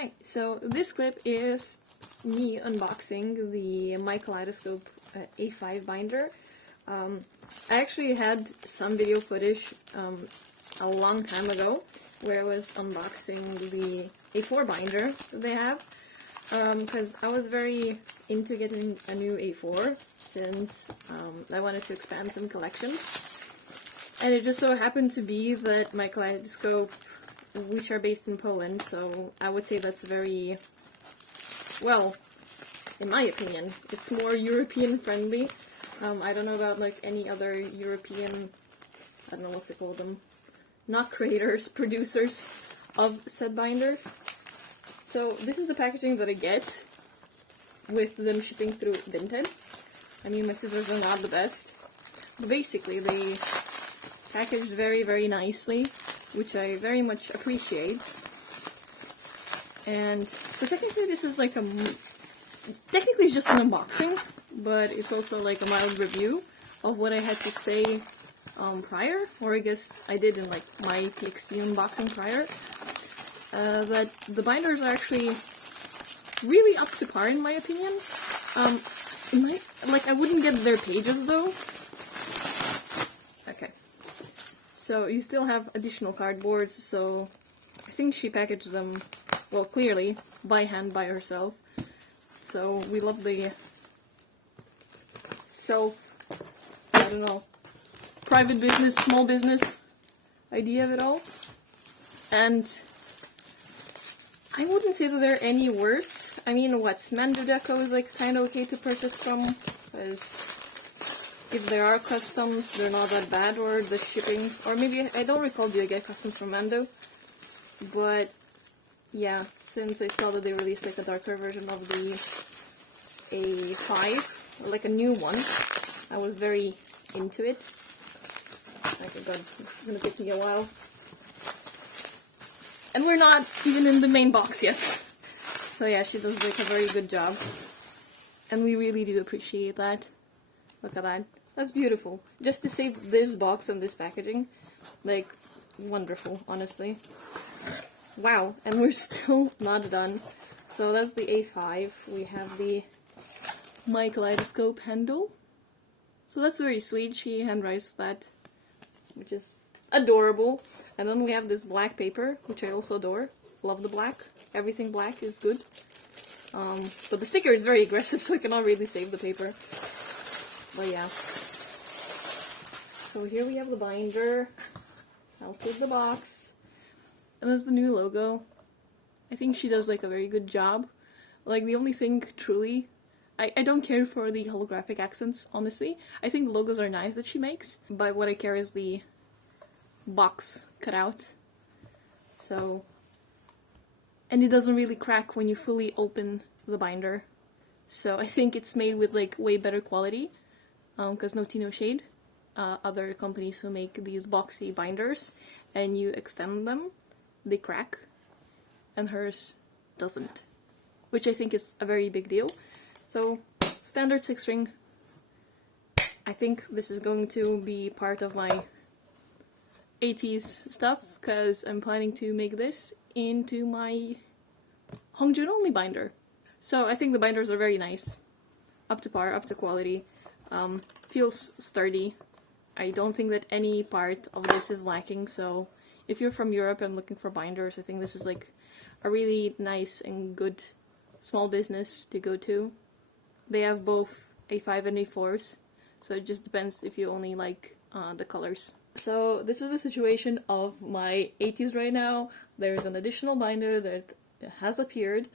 Hi, so this clip is me unboxing the MyKaleidoscope A5 binder. I actually had some video footage a long time ago where I was unboxing the A4 binder that they have, because I was very into getting a new A4 since I wanted to expand some collections. And it just so happened to be that MyKaleidoscope, which are based in Poland, so I would say that's very, well, in my opinion, it's more European friendly. I don't know about like any other European, I don't know what to call them, not creators, producers of said binders. So this is the packaging that I get with them shipping through Vinted. I mean, my scissors are not the best, but basically they packaged very, very nicely, which I very much appreciate. And so technically this is like technically it's just an unboxing, but it's also like a mild review of what I had to say prior, or I guess I did in like my TXT unboxing prior, that the binders are actually really up to par in my opinion. I wouldn't get their pages though. Okay. So you still have additional cardboards, so I think she packaged them, well, clearly, by hand by herself. So we love the I don't know, private business, small business idea of it all. And I wouldn't say that they're any worse. I mean, Mando Deco is like kind of okay to purchase from, because if there are customs, they're not that bad, or the shipping, or maybe, I don't recall, do I get customs from Mando? But, yeah, since I saw that they released like a darker version of the A5, or like a new one, I was very into it. Oh god, it's gonna take me a while. And we're not even in the main box yet. So yeah, she does like a very good job. And we really do appreciate that. Look at that. That's beautiful. Just to save this box and this packaging, like, wonderful, honestly. Wow, and we're still not done. So that's the A5. We have the MyKaleidoscope handle. So that's very sweet. She handwrites that, which is adorable. And then we have this black paper, which I also adore. Love the black. Everything black is good. But the sticker is very aggressive, so I cannot really save the paper. But yeah. So here we have the binder. I'll take the box. And there's the new logo. I think she does like a very good job. Like the only thing truly, I don't care for the holographic accents, honestly. I think the logos are nice that she makes, but what I care is the box cutout. So, and it doesn't really crack when you fully open the binder. So I think it's made with like way better quality, because no tea, no shade. Other companies who make these boxy binders and you extend them, they crack, and hers doesn't, which I think is a very big deal. So standard 6-ring. I think this is going to be part of my ATEEZ stuff, because I'm planning to make this into my Hongjun only binder. So I think the binders are very nice, up to par, up to quality, feels sturdy. I don't think that any part of this is lacking, so if you're from Europe and looking for binders, I think this is like a really nice and good small business to go to. They have both A5 and A4s, so it just depends if you only like the colors. So this is the situation of my ATEEZ right now. There's an additional binder that has appeared,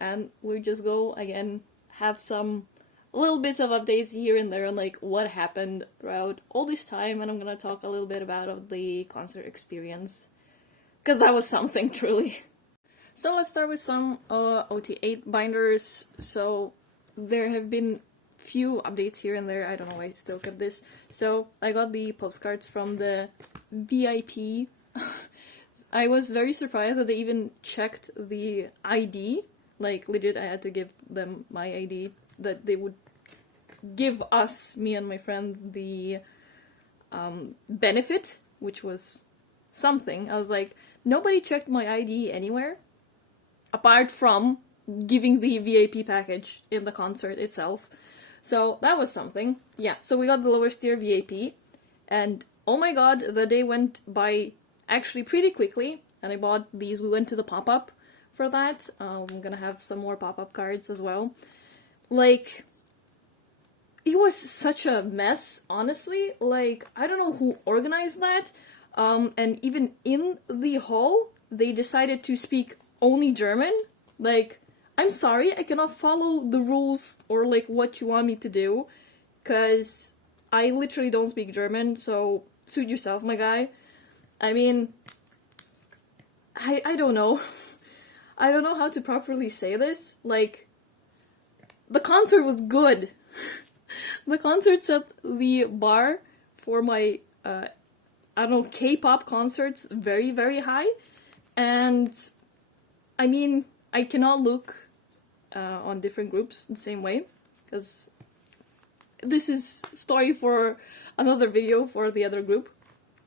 and we just go again have some little bits of updates here and there on like what happened throughout all this time, and I'm gonna talk a little bit about the concert experience, because that was something truly. So let's start with some OT8 binders. So there have been few updates here and there. I don't know why I still kept this. So I got the postcards from the VIP. I was very surprised that they even checked the ID. Like legit, I had to give them my ID, that they would give us, me and my friend, the benefit, which was something. I was like, nobody checked my ID anywhere. apart from giving the VIP package in the concert itself. So that was something. Yeah, so we got the lowest tier VIP, and oh my god, the day went by actually pretty quickly, and I bought these. We went to the pop-up for that. I'm gonna have some more pop-up cards as well. Like, it was such a mess, honestly. Like, I don't know who organized that, and even in the hall, they decided to speak only German. Like, I'm sorry, I cannot follow the rules or, like, what you want me to do, because I literally don't speak German, so suit yourself, my guy. I mean, I don't know. I don't know how to properly say this. Like, the concert was good. The concert set the bar for my, I don't know, K-pop concerts very, very high. And, I mean, I cannot look on different groups the same way, because this is story for another video for the other group.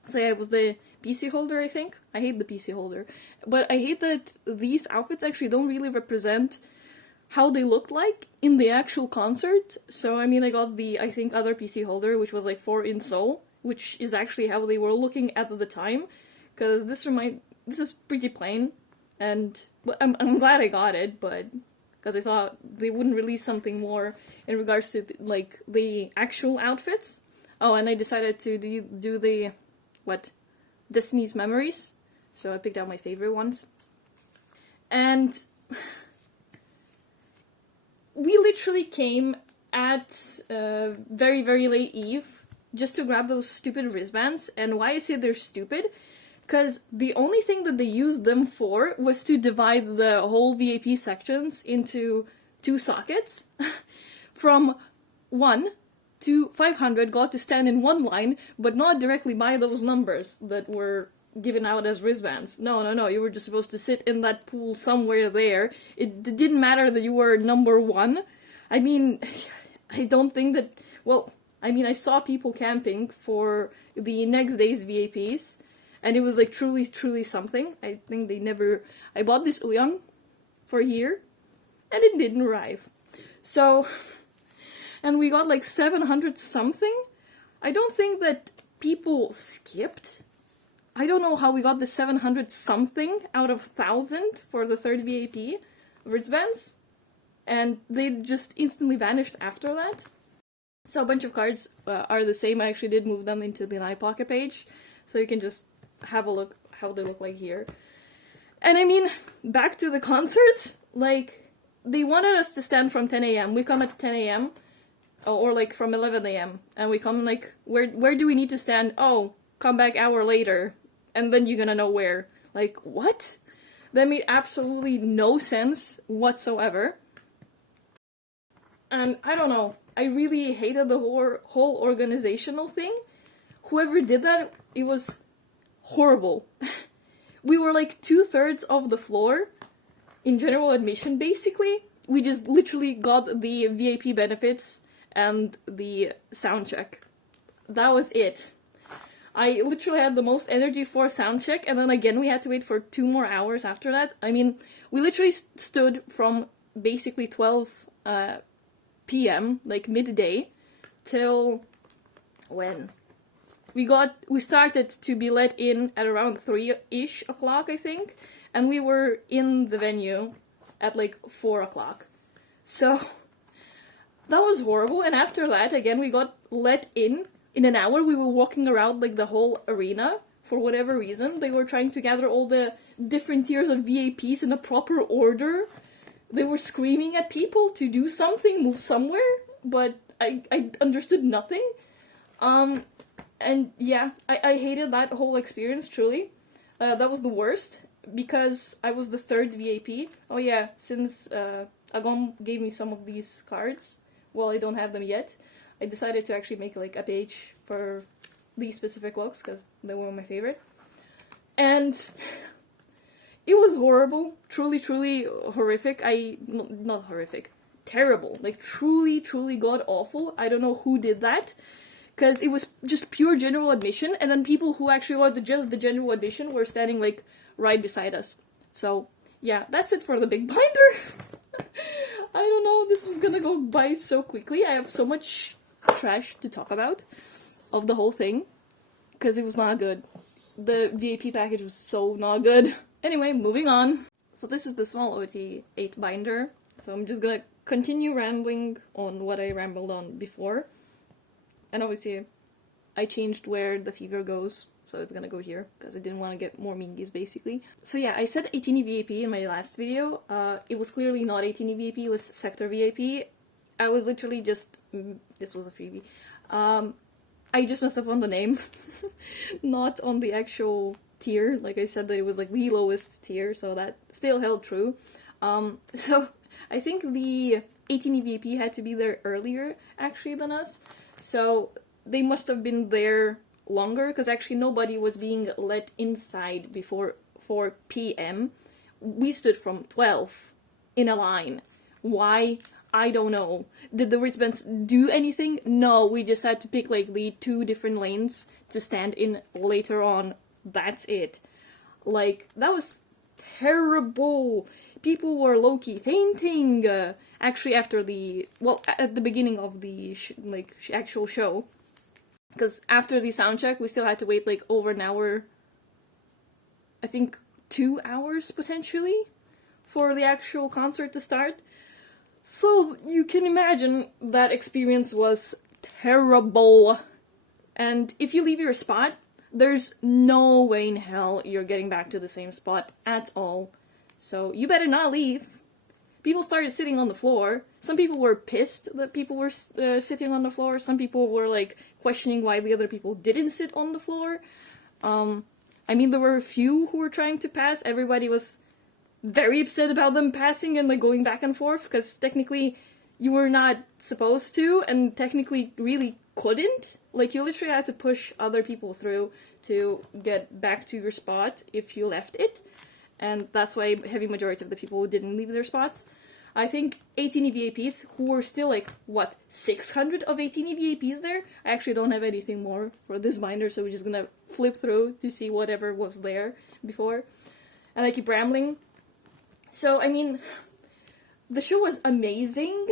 So yeah, it was the PC holder, I think. I hate the PC holder. But I hate that these outfits actually don't really represent how they looked like in the actual concert. So, I mean, I got the, I think, other PC holder, which was like 4 in Seoul, which is actually how they were looking at the time. Because this is pretty plain, and I'm glad I got it, but because I thought they wouldn't release something more in regards to, like, the actual outfits. Oh, and I decided to do the, Destiny's Memories. So I picked out my favorite ones. And we literally came at very, very late eve just to grab those stupid wristbands. And why I say they're stupid? Because the only thing that they used them for was to divide the whole VIP sections into 2 sockets. From 1 to 500 got to stand in one line, but not directly by those numbers that were given out as wristbands. No, you were just supposed to sit in that pool somewhere there. It didn't matter that you were number 1. I mean, I don't think that... Well, I mean, I saw people camping for the next day's VIPs, and it was, like, truly, truly something. I think they never... I bought this Uyang for here, and it didn't arrive. So... And we got, like, 700 something? I don't think that people skipped. I don't know how we got the 700 something out of 1,000 for the 3rd VIP wristbands. And they just instantly vanished after that. So a bunch of cards are the same. I actually did move them into the My Pocket page. So you can just have a look how they look like here. And I mean, back to the concert. Like, they wanted us to stand from 10 a.m. We come at 10 a.m. Or like from 11 a.m. And we come like, where do we need to stand? Oh, come back hour later. And then you're gonna know where. Like, what? That made absolutely no sense whatsoever. And I don't know. I really hated the whole organizational thing. Whoever did that, it was horrible. We were like 2/3 of the floor in general admission, basically. We just literally got the VIP benefits and the sound check. That was it. I literally had the most energy for sound check, and then again we had to wait for 2 more hours after that. I mean, we literally stood from basically 12 p.m., like midday, till when? We started to be let in at around 3-ish o'clock, I think, and we were in the venue at like 4 o'clock. So... that was horrible, and after that, again, we got let in. In an hour, we were walking around, like, the whole arena, for whatever reason. They were trying to gather all the different tiers of VIPs in a proper order. They were screaming at people to do something, move somewhere, but I understood nothing. And yeah, I hated that whole experience, truly. That was the worst, because I was the 3rd VIP. Oh yeah, since Agom gave me some of these cards, well, I don't have them yet, I decided to actually make like a page for these specific looks, because they were my favorite. And it was horrible. Truly, truly horrific. Not horrific. Terrible. Like, truly, truly god-awful. I don't know who did that. Because it was just pure general admission, and then people who actually got just the general admission were standing, like, right beside us. So, yeah, that's it for the big binder. I don't know, this was gonna go by so quickly. I have so much trash to talk about of the whole thing, because it was not good. The VAP package was so not good. Anyway, moving on. So this is the small OT8 binder. So I'm just gonna continue rambling on what I rambled on before. And obviously, I changed where the fever goes, so it's gonna go here, because I didn't want to get more mingies, basically. So yeah, I said 18E VAP in my last video. It was clearly not 18E VAP, it was Sector VAP. I was literally just... this was a freebie. I just messed up on the name, not on the actual tier. Like I said that it was like the lowest tier, so that still held true. So I think the 18E VAP had to be there earlier, actually, than us. So they must have been there longer, because actually nobody was being let inside before 4 p.m. We stood from 12 in a line. Why? I don't know. Did the wristbands do anything? No, we just had to pick like the 2 different lanes to stand in later on. That's it. Like, that was terrible. People were low-key fainting. Actually, after the... well, at the beginning of the actual show. Because after the sound check, we still had to wait like over an hour. I think 2 hours, potentially, for the actual concert to start. So, you can imagine that experience was terrible. And if you leave your spot, there's no way in hell you're getting back to the same spot at all. So, you better not leave. People started sitting on the floor. Some people were pissed that people were sitting on the floor. Some people were, like, questioning why the other people didn't sit on the floor. I mean, there were a few who were trying to pass. Everybody was very upset about them passing and, like, going back and forth, because technically you were not supposed to, and technically really couldn't. Like, you literally had to push other people through to get back to your spot if you left it. And that's why a heavy majority of the people didn't leave their spots. I think 18E VAPs, who were still like, what, 600 of 18E VAPs there? I actually don't have anything more for this binder, so we're just gonna flip through to see whatever was there before. And I keep rambling. So, I mean, the show was amazing,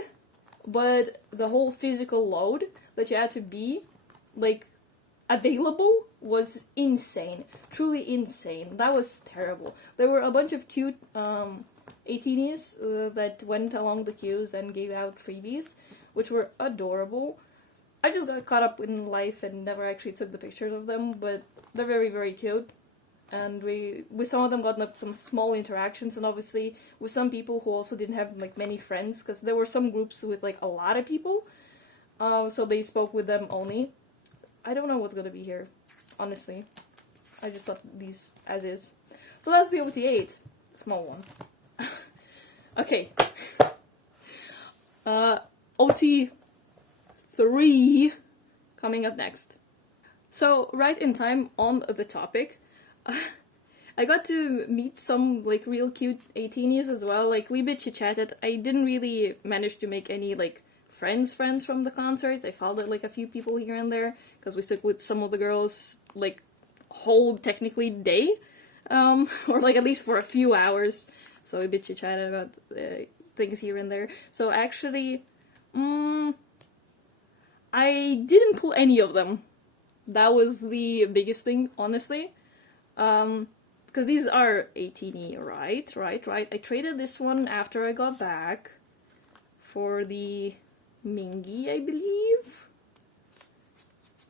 but the whole physical load that you had to be, like, available was insane. Truly insane. That was terrible. There were a bunch of cute 18es that went along the queues and gave out freebies, which were adorable. I just got caught up in life and never actually took the pictures of them, but they're very, very cute. And with some of them got some small interactions, and obviously with some people who also didn't have like many friends, because there were some groups with like a lot of people, so they spoke with them only. I don't know what's gonna be here, honestly. I just left these as is. So that's the OT8, small one. Okay. OT3 coming up next. So right in time on the topic, I got to meet some like real cute 18s as well. Like, we bit chit-chatted. I didn't really manage to make any like friends from the concert. I followed like a few people here and there, because we stuck with some of the girls like whole technically day, or like at least for a few hours. So we bit chit-chatted about things here and there. So actually, I didn't pull any of them. That was the biggest thing, honestly. Because these are 18E, right? I traded this one after I got back for the Mingy, I believe.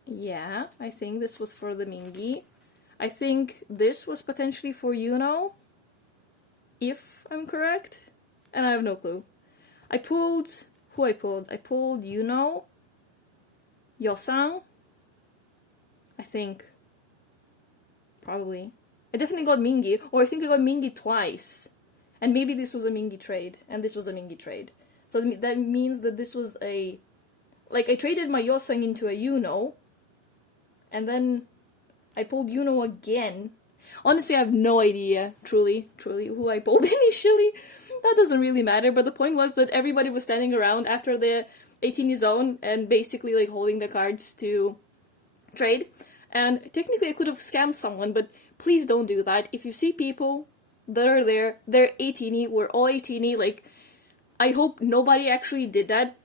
Yeah, I think this was for the Mingy. I think this was potentially for Yuno, if I'm correct. And I have no clue. I pulled Yuno, Yosang, I think. Probably. I definitely got Mingy, or I think I got Mingy twice. And maybe this was a Mingy trade, and this was a Mingy trade. So that means that this was a... like, I traded my Yosang into a Yuno, and then I pulled Yuno again. Honestly, I have no idea, truly, who I pulled initially. That doesn't really matter, but the point was that everybody was standing around after the 18 zone and basically, like, holding the cards to trade. And technically I could have scammed someone, but please don't do that. If you see people that are there, they're 18y, we're all 18y, like, I hope nobody actually did that.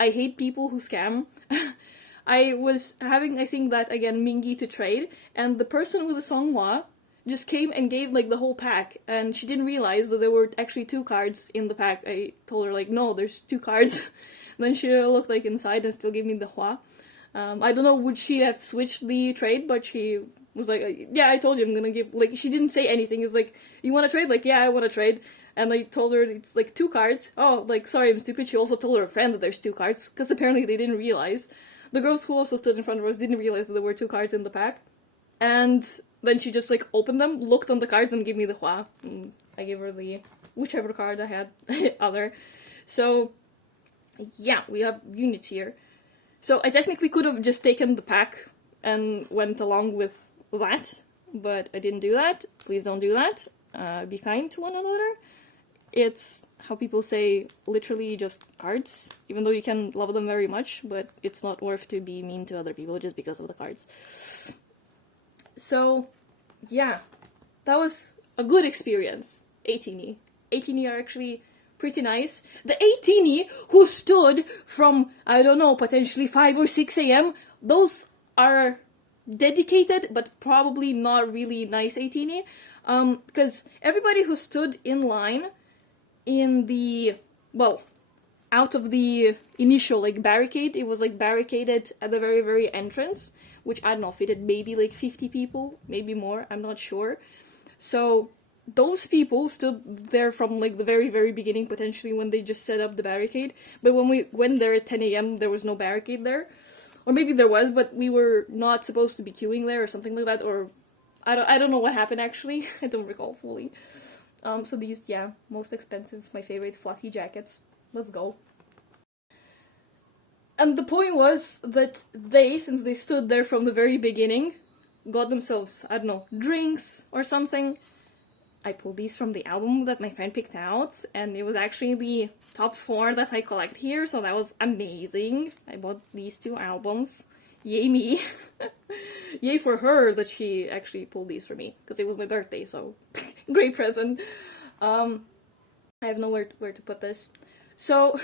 I hate people who scam. I was having, I think, that, again, Mingi to trade, and the person with the Songhua just came and gave, like, the whole pack, and she didn't realize that there were actually 2 cards in the pack. I told her, like, no, there's 2 cards. Then she looked, like, inside and still gave me the Hua. I don't know, would she have switched the trade, but she was like, yeah, I told you I'm gonna give, like, she didn't say anything. It was like, you wanna trade? Like, yeah, I wanna trade. And I told her it's, like, 2 cards. Oh, like, sorry, I'm stupid. She also told her friend that there's 2 cards, because apparently they didn't realize. The girls who also stood in front of us didn't realize that there were 2 cards in the pack. And then she just, like, opened them, looked on the cards, and gave me the Hua. And I gave her the whichever card I had other. So, yeah, we have units here. So I technically could have just taken the pack and went along with that, but I didn't do that. Please don't do that. Be kind to one another. It's how people say, literally just cards, even though you can love them very much, but it's not worth to be mean to other people just because of the cards. So, yeah, that was a good experience. 18e. 18e are actually pretty nice. The 18e who stood from, I don't know, potentially 5 or 6 a.m., those are dedicated, but probably not really nice 18e. Because everybody who stood in line in the, well, out of the initial, like, barricade, it was, like, barricaded at the very, very entrance, which, I don't know, fitted maybe, like, 50 people, maybe more, I'm not sure. So, those people stood there from, like, the very, very beginning, potentially, when they just set up the barricade. But when we went there at 10 a.m., there was no barricade there. Or maybe there was, but we were not supposed to be queuing there, or something like that, or I don't know what happened, actually. I don't recall fully. So these, yeah, most expensive, my favorite, fluffy jackets. Let's go. And the point was that they, since they stood there from the very beginning, got themselves, I don't know, drinks or something. I pulled these from the album that my friend picked out, and it was actually the top 4 that I collect here, so that was amazing. I bought these 2 albums. Yay me. Yay for her that she actually pulled these for me, because it was my birthday, so great present. I have nowhere where to put this. So,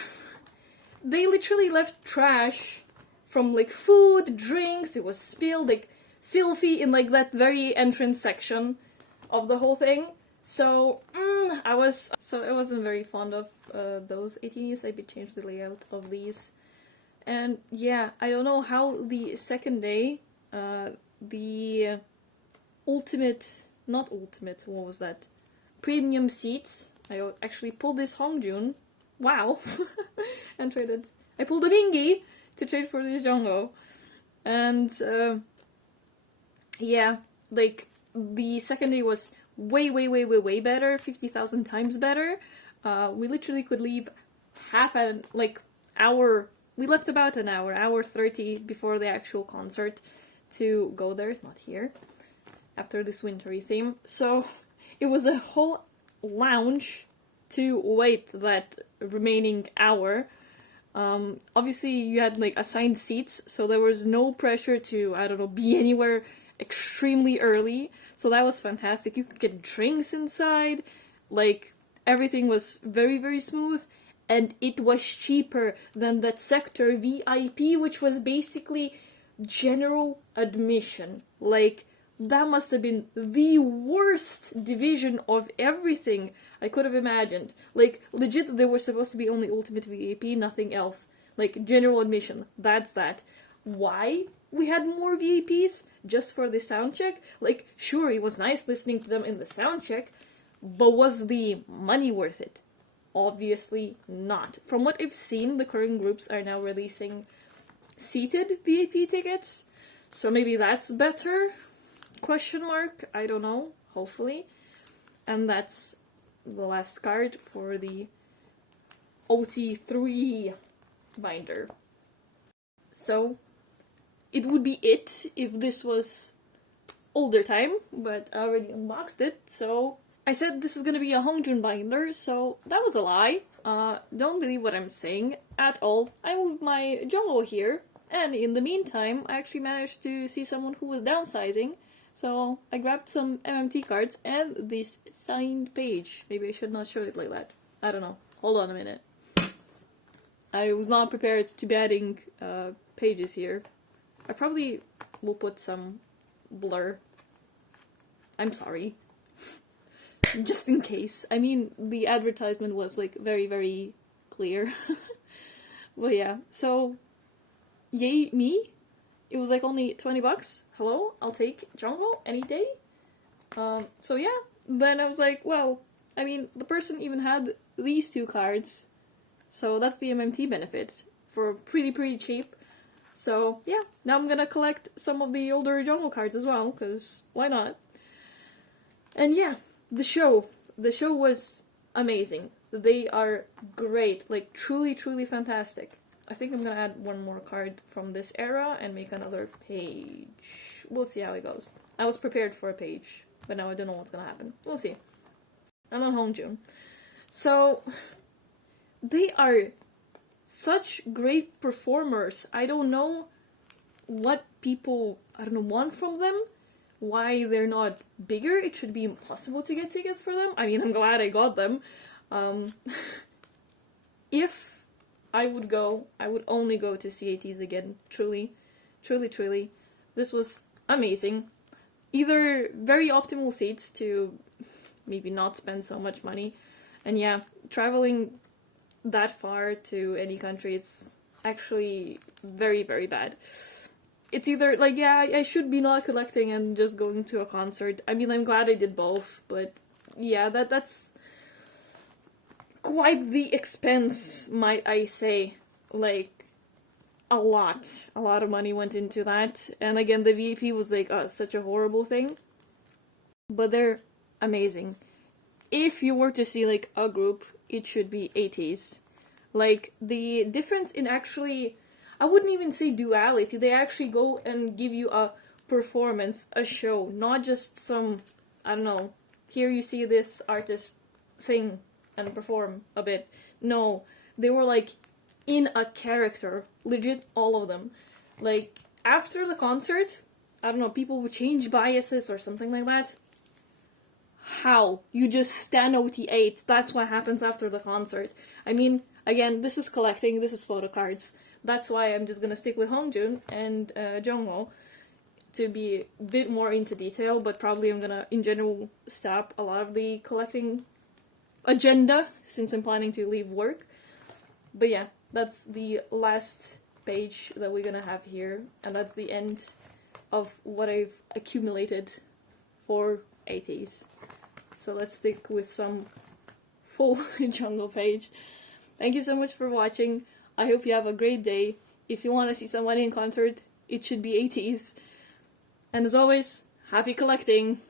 they literally left trash from, like, food, drinks, it was spilled, like, filthy in, like, that very entrance section of the whole thing. So, I wasn't very fond of those 18s. I did change the layout of these. And yeah, I don't know how the second day, the not ultimate, what was that? Premium seats. I actually pulled this Hongjun. Wow. And traded. I pulled a Mingi to trade for this Jongo. And, yeah, like, the second day was way, way, way, way, way better. 50,000 times better. We literally could leave half an, like, hour. We left about an hour 30 before the actual concert to go there, not here, after this wintry theme. So it was a whole lounge to wait that remaining hour. Obviously you had, like, assigned seats, so there was no pressure to, I don't know, be anywhere extremely early. So that was fantastic. You could get drinks inside, like, everything was very, very smooth. And it was cheaper than that sector VIP, which was basically general admission. Like, that must have been the worst division of everything I could have imagined. Like, legit, there was supposed to be only Ultimate VIP, nothing else. Like, general admission, that's that. Why we had more VIPs? Just for the sound check? Like, sure, it was nice listening to them in the sound check, but was the money worth it? Obviously not. From what I've seen, the current groups are now releasing seated VIP tickets, so maybe that's better? Question mark? I don't know. Hopefully. And that's the last card for the OT3 binder. So, it would be it if this was older time, but I already unboxed it, so I said this is gonna be a Hongjun binder, so that was a lie. Don't believe what I'm saying at all. I moved my Jongo here, and in the meantime, I actually managed to see someone who was downsizing, So I grabbed some MMT cards and this signed page. Maybe I should not show it like that. I don't know. Hold on a minute. I was not prepared to be adding pages here. I probably will put some blur. I'm sorry. Just in case. I mean, the advertisement was like very, very clear. But yeah, so yay me. It was like only 20 bucks. Hello, I'll take Jungle any day. So yeah, then I was like, well, I mean, the person even had these two cards. So that's the MMT benefit for pretty cheap. So yeah, now I'm gonna collect some of the older Jungle cards as well, because why not? And yeah, the show was amazing. They are great, like truly fantastic. I think I'm gonna add one more card from this era and make another page. We'll see how it goes. I was prepared for a page, but now I don't know what's gonna happen. We'll see. I'm on Hongjun. So, they are such great performers. I don't know what people, want from them. Why they're not bigger. It should be impossible to get tickets for them. I mean, I'm glad I got them. If I would go, I would only go to see ATEEZ again. Truly. This was amazing. Either very optimal seats to maybe not spend so much money. And yeah, traveling that far to any country, it's actually very bad. It's either like, yeah, I should be not collecting and just going to a concert. I mean, I'm glad I did both, but yeah, that's quite the expense, might I say. Like, a lot of money went into that. And again, the VIP was like, such a horrible thing. But they're amazing. If you were to see like a group, it should be ATEEZ. Like, the difference in actually, I wouldn't even say duality, they actually go and give you a performance, a show, not just some, I don't know, here you see this artist sing and perform a bit. No, they were like in a character, legit all of them. Like, after the concert, I don't know, people would change biases or something like that. How? You just stand OT8, that's what happens after the concert. I mean, again, this is collecting, this is photocards. That's why I'm just gonna stick with Hongjun and Jongho to be a bit more into detail, but probably I'm gonna, in general, stop a lot of the collecting agenda, since I'm planning to leave work. But yeah, that's the last page that we're gonna have here, and that's the end of what I've accumulated for ATEEZ. So let's stick with some full Jungle page. Thank you so much for watching. I hope you have a great day. If you want to see somebody in concert, it should be ATEEZ. And as always, happy collecting!